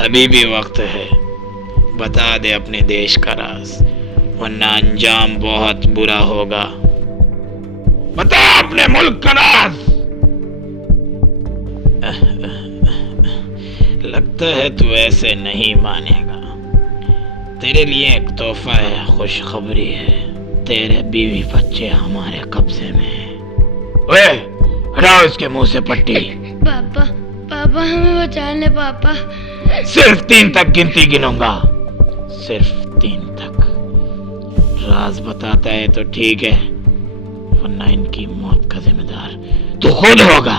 अभी भी वक्त है, बता दे अपने देश का राज, वरना अंजाम बहुत बुरा होगा। बता अपने मुल्क का राज। लगता है तू ऐसे नहीं मानेगा। तेरे लिए एक तोहफा है, खुशखबरी है। तेरे बीवी बच्चे हमारे कब्जे में हैं। ओए, हटाओ इसके मुंह से पट्टी। पापा, पापा हमें बचा ले पापा। सिर्फ 3 तक गिनती गिनूंगा, सिर्फ 3 तक। राज बताता है तो ठीक है, वरना इनकी मौत का जिम्मेदार तू खुद होगा।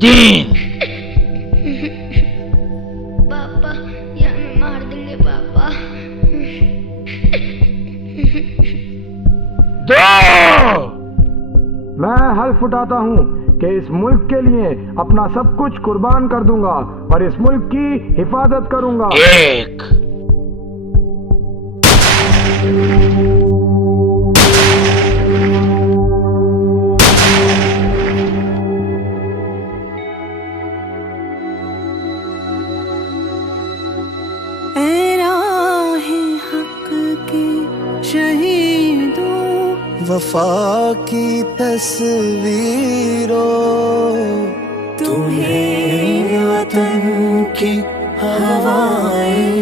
3। पापा, ये हमें मार देंगे पापा। 2। मैं हल्फ उठाता हूँ कि इस मुल्क के लिए अपना सब कुछ कुर्बान कर दूंगा और इस मुल्क की हिफाजत करूंगा। 1। वफा की तस्वीरों, तुम्हें वतन की हवाएं